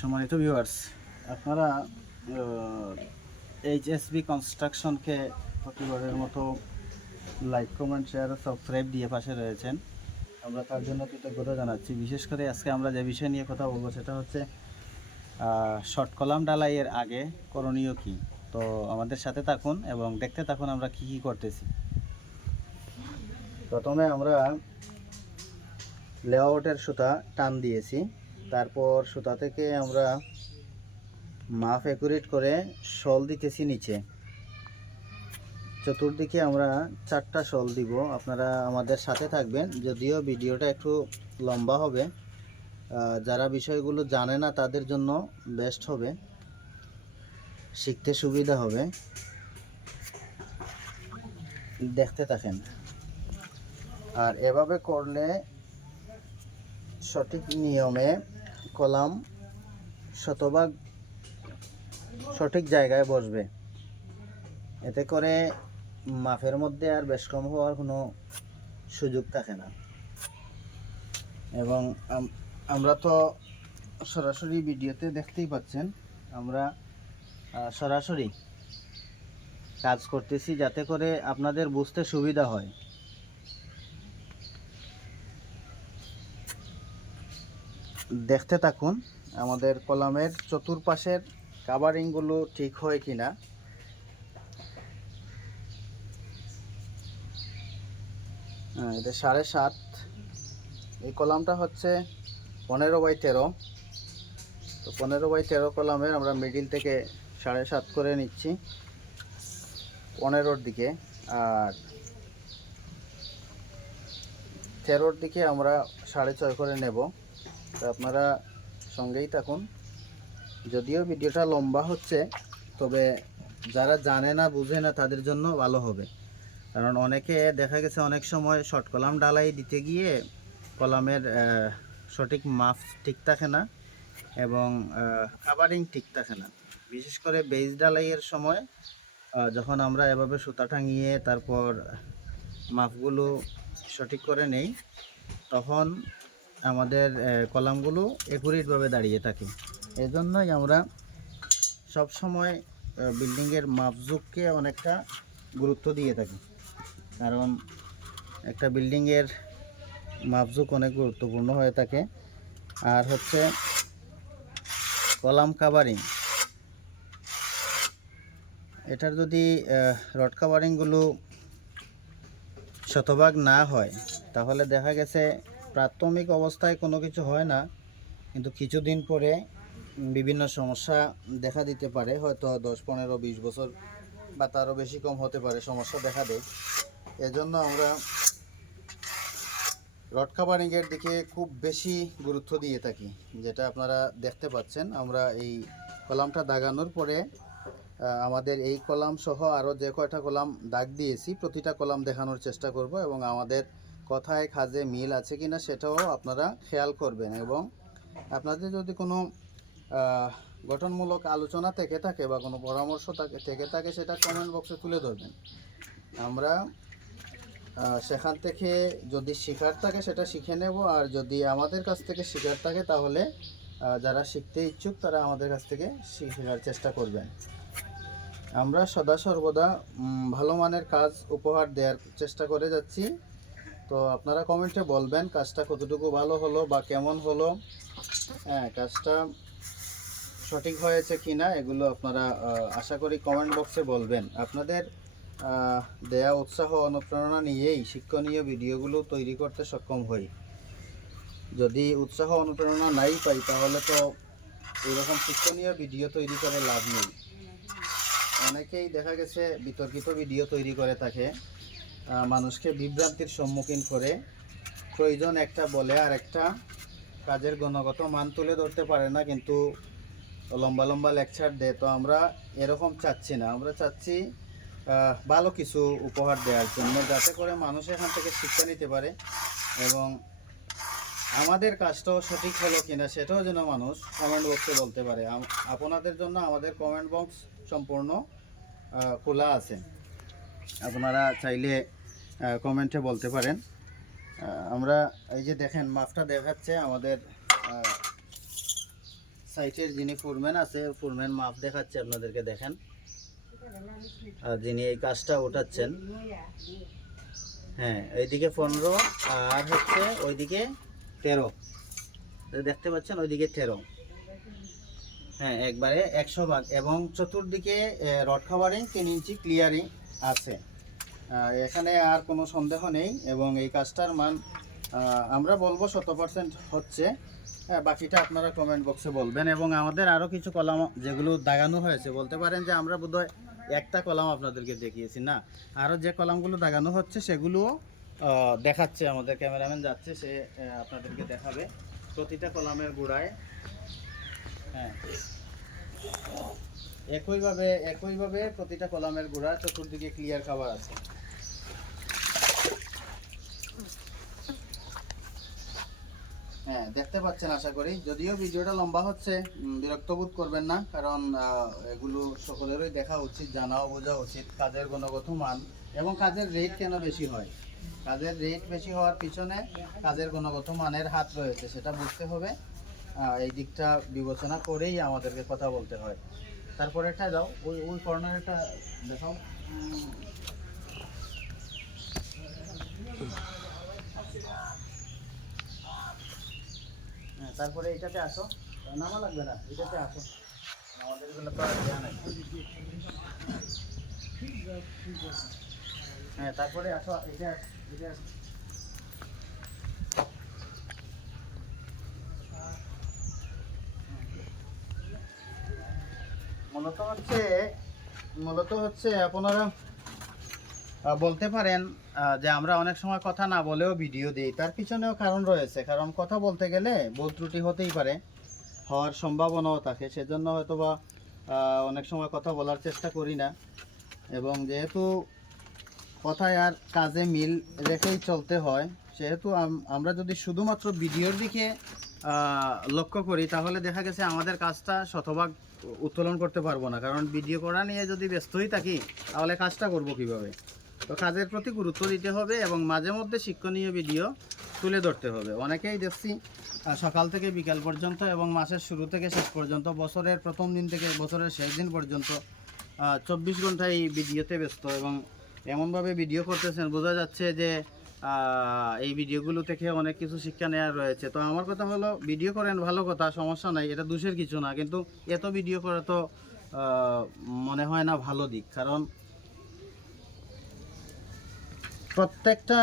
সম্মানিত ভিউয়ার্স, আপনারা এইচএসবি কনস্ট্রাকশনকে প্রতিবারের মতো লাইক, কমেন্ট, শেয়ার ও সাবস্ক্রাইব দিয়ে পাশে রয়েছেন। আমরা তার জন্য কৃতজ্ঞতা জানাচ্ছি। বিশেষ করে আজকে আমরা যে বিষয় নিয়ে কথা বলবো সেটা হচ্ছে শর্ট কলাম ঢালাইয়ের আগে করণীয় কী। তো আমাদের সাথে থাকুন এবং দেখতে থাকুন আমরা কি কি করতেছি। প্রথমে আমরা লেআউটের সুতা টান দিয়েছি, তারপর সুতা থেকে আমরা মাপ অ্যাকুরেট করে শল দিতেছি নিচে। চতুর্দিকে আমরা 4টা শল দিব। আপনারা আমাদের সাথে থাকবেন, যদিও ভিডিওটা একটু লম্বা হবে। যারা বিষয়গুলো জানে না তাদের জন্য বেস্ট হবে, শিখতে সুবিধা হবে। দেখতে থাকেন। আর এভাবে করলে সঠিক নিয়মে কলাম শতভাগ সঠিক জায়গায় বসবে। এতে করে মাপের মধ্যে আর বেশ কম হওয়ার কোনো সুযোগ থাকে না। এবং আমরা তো সরাসরি ভিডিওতে দেখতেই পাচ্ছেন, আমরা সরাসরি কাজ করতেছি যাতে করে আপনাদের বুঝতে সুবিধা হয়। দেখতে থাকুন আমাদের কলামের চতুর্পাশের কাভারিংগুলো ঠিক হয় কিনা। এটা 7.5। এই কলামটা হচ্ছে 15x13। তো 15x13 কলামের আমরা মিডিল থেকে 7.5 করে নিচ্ছি 15-র দিকে, আর 13-র দিকে আমরা 6.5 করে নেব। তো আপনারা সঙ্গেই থাকুন। যদিও ভিডিওটা লম্বা হচ্ছে, তবে যারা জানে না বুঝে না তাদের জন্য ভালো হবে। কারণ অনেকে দেখা গেছে অনেক সময় শর্ট কলাম ঢালাই দিতে গিয়ে কলামের সঠিক মাপ ঠিক থাকে না এবং কাভারিং ঠিক থাকে না। বিশেষ করে বেজ ঢালাইয়ের সময় যখন আমরা এভাবে সুতা টাঙিয়ে তারপর মাপগুলো সঠিক করে নেই, তখন আমাদের কলামগুলো একুরেটভাবে দাঁড়িয়ে থাকে। এজন্যই আমরা সব সময় বিল্ডিংয়ের মাপঝুককে অনেকটা গুরুত্ব দিয়ে থাকি। কারণ একটা বিল্ডিংয়ের মাপঝুক অনেক গুরুত্বপূর্ণ হয়ে থাকে। আর হচ্ছে কলাম কাভারিং, এটার যদি রড কাভারিংগুলো শতভাগ না হয় তাহলে দেখা গেছে প্রাথমিক অবস্থায় কোনো কিছু হয় না, কিন্তু কিছুদিন পরে বিভিন্ন সমস্যা দেখা দিতে পারে। হয়তো 10, 15, 20 বছর বা তারও বেশি কম হতে পারে সমস্যা দেখা দেয়। এজন্য আমরা রড কাভারিংয়ের দিকে খুব বেশি গুরুত্ব দিয়ে থাকি। যেটা আপনারা দেখতে পাচ্ছেন, আমরা এই কলামটা দাগানোর পরে আমাদের এই কলাম সহ আরও যে কয়টা কলাম দাগ দিয়েছি প্রতিটা কলাম দেখানোর চেষ্টা করব এবং আমাদের কথায় কাজে মিল আছে কিনা সেটাও আপনারা খেয়াল করবেন। এবং আপনাদের যদি কোনো গঠনমূলক আলোচনা থেকে থাকে বা কোনো পরামর্শ থেকে থাকে সেটা কমেন্ট বক্সে তুলে ধরবেন। আমরা সেখান থেকে যদি শেখার থাকে সেটা শিখে নেব, আর যদি আমাদের কাছ থেকে শেখার থাকে তাহলে যারা শিখতে ইচ্ছুক তারা আমাদের কাছ থেকে শেখার চেষ্টা করবেন। আমরা সদা সর্বদা ভালো মানের কাজ উপহার দেওয়ার চেষ্টা করে যাচ্ছি। তো আপনারা কমেন্টে বলবেন কাজটা কতটুকু ভালো হলো বা কেমন হলো, কাজটা সঠিক হয়েছে কিনা, এগুলো আপনারা আশা করি কমেন্ট বক্সে বলবেন। আপনাদের দেয়া উৎসাহ অনুপ্রেরণা নিয়েই শিক্ষণীয় ভিডিওগুলো তৈরি করতে সক্ষম হই। যদি উৎসাহ অনুপ্রেরণা নাই পাই তাহলে তো এইরকম শিক্ষণীয় ভিডিও তৈরি করে লাভ নেই। অনেকেই দেখা গেছে বিতর্কিত ভিডিও তৈরি করে থাকে, মানুষকে বিভ্রান্তির সম্মুখীন করে। প্রয়োজন একটা বলে আর একটা কাজের গুণগত মান তুলে ধরতে পারে না, কিন্তু লম্বা লম্বা লেকচার দেয়। তো আমরা এরকম চাচ্ছি না, আমরা চাচ্ছি ভালো কিছু উপহার দেওয়ার জন্য, যাতে করে মানুষ এখান থেকে শিক্ষা নিতে পারে এবং আমাদের কাজটাও সঠিক হলো কিনা সেটাও যেন মানুষ কমেন্ট বক্সে বলতে পারে। আপনাদের জন্য আমাদের কমেন্ট বক্স সম্পূর্ণ খোলা আছে, আপনারা চাইলে কমেন্টে বলতে পারেন। আমরা এই যে দেখেন মাপটা দেখাচ্ছে আমাদের সাইটের যিনি ফোরম্যান আছে, ফোরম্যান মাপ দেখাচ্ছে আপনাদেরকে, দেখেন। আর যিনি এই কাজটা উঠাচ্ছেন, হ্যাঁ, এইদিকে 15 আর হচ্ছে ওইদিকে 13, দেখতে পাচ্ছেন, ওইদিকে 13, হ্যাঁ, একবারে 100 ভাগ। এবং চতুর্দিকে রড কাভারিং 3 ইঞ্চি ক্লিয়ারিং আছে। এখানে আর কোনো সন্দেহ নেই। এবং এই কাজটার মান আমরা বলবো 100% হচ্ছে। বাকিটা আপনারা কমেন্ট বক্সে বলবেন। এবং আমাদের আরও কিছু কলাম যেগুলো দাগানো হয়েছে, বলতে পারেন যে আমরা বোধহয় একটা কলাম আপনাদেরকে দেখিয়েছি না, আরও যে কলামগুলো দাগানো হচ্ছে সেগুলোও দেখাচ্ছে, আমাদের ক্যামেরাম্যান যাচ্ছে, সে আপনাদেরকে দেখাবে প্রতিটা কলামের গোড়ায়। হ্যাঁ, একইভাবে প্রতিটা কলামের গোড়া চতুর্দিকে ক্লিয়ার কাভার আছে। হ্যাঁ, দেখতে পাচ্ছেন আশা করি। যদিও ভিডিওটা লম্বা হচ্ছে, বিরক্ত বোধ করবেন না, কারণ এগুলো সকলেরই দেখা উচিত, জানাও বোঝা উচিত কাজের গুণগত মান এবং কাজের রেট কেন বেশি হয়। কাজের রেট বেশি হওয়ার পিছনে কাজের গুণগত মানের হাত রয়েছে, সেটা বুঝতে হবে। এই দিকটা বিবেচনা করেই আমাদেরকে কথা বলতে হয়। তারপরে এটা যাও, ওই কর্নারটা দেখাও। হ্যাঁ, তারপরে এটাতে আসো, নামা লাগবে না, এটাতে আসো, আমাদের এগুলো তো আর দেয়া নাই। হ্যাঁ, তারপরে আসো, এটা এটা মূলত হচ্ছে আপনারা বলতে পারেন যে আমরা অনেক সময় কথা না বলেও ভিডিও দিই। তার পিছনেও কারণ রয়েছে, কারণ কথা বলতে গেলে ভুল ত্রুটি হতেই পারে, হওয়ার সম্ভাবনাও থাকে। সেজন্য হয়তো বা অনেক সময় কথা বলার চেষ্টা করি না। এবং যেহেতু কথায় আর কাজে মিল রেখেই চলতে হয়, সেহেতু আমরা যদি শুধুমাত্র ভিডিওর দিকে লক্ষ্য করি, তাহলে দেখা গেছে আমাদের কাজটা শতভাগ উত্তোলন করতে পারবো না। কারণ ভিডিও করা নিয়ে যদি ব্যস্তই থাকি, তাহলে কাজটা করব কিভাবে? তো কাজের প্রতি গুরুত্ব দিতে হবে এবং মাঝে মধ্যে শিক্ষণীয় ভিডিও তুলে ধরতে হবে। অনেকেই দেখছি সকাল থেকে বিকাল পর্যন্ত এবং মাসের শুরু থেকে শেষ পর্যন্ত, বছরের প্রথম দিন থেকে বছরের শেষ দিন পর্যন্ত 24 ঘন্টা এই ভিডিওতে ব্যস্ত এবং এমনভাবে ভিডিও করতেছেন, বোঝা যাচ্ছে যে এই ভিডিওগুলো থেকে অনেক কিছু শিক্ষা নেওয়ার রয়েছে। তো আমার কথা হলো, ভিডিও করেন, ভালো কথা, সমস্যা নাই, এটা দোষের কিছু না। কিন্তু এত ভিডিও করা তো মনে হয় না ভালো দিক। কারণ প্রত্যেকটা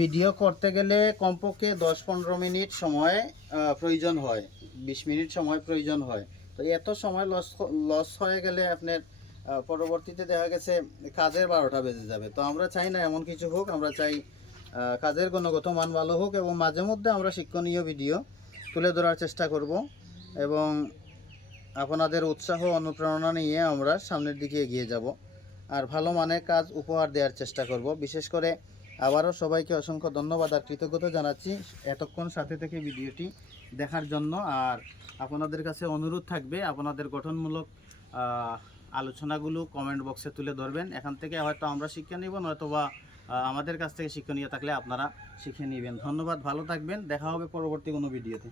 ভিডিও করতে গেলে কমপক্ষে 10-15 মিনিট সময় প্রয়োজন হয়, 20 মিনিট সময় প্রয়োজন হয়। তো এত সময় লস হয়ে গেলে আপনার পরবর্তীতে দেখা গেছে কাজের 12টা বেজে যাবে। তো আমরা চাই না এমন কিছু হোক, আমরা চাই কাজের গুণগত মান ভালো হোক এবং মাঝে মধ্যে আমরা শিক্ষণীয় ভিডিও তুলে ধরার চেষ্টা করব এবং আপনাদের উৎসাহ অনুপ্রেরণা নিয়ে আমরা সামনের দিকে এগিয়ে যাব আর ভালো মানের কাজ উপহার দেওয়ার চেষ্টা করব। বিশেষ করে আবারও সবাইকে অসংখ্য ধন্যবাদ আর কৃতজ্ঞতা জানাচ্ছি এতক্ষণ সাথে থেকে ভিডিওটি দেখার জন্য। আর আপনাদের কাছে অনুরোধ থাকবে, আপনাদের গঠনমূলক আলোচনাগুলো কমেন্ট বক্সে তুলে ধরবেন। এখান থেকে হয়তো আমরা শিক্ষা নিব, নয়তো বা আমাদের কাছ থেকে শিক্ষণীয় থাকলে আপনারা শিখে নেবেন। ধন্যবাদ, ভালো থাকবেন, দেখা হবে পরবর্তী কোনো ভিডিওতে।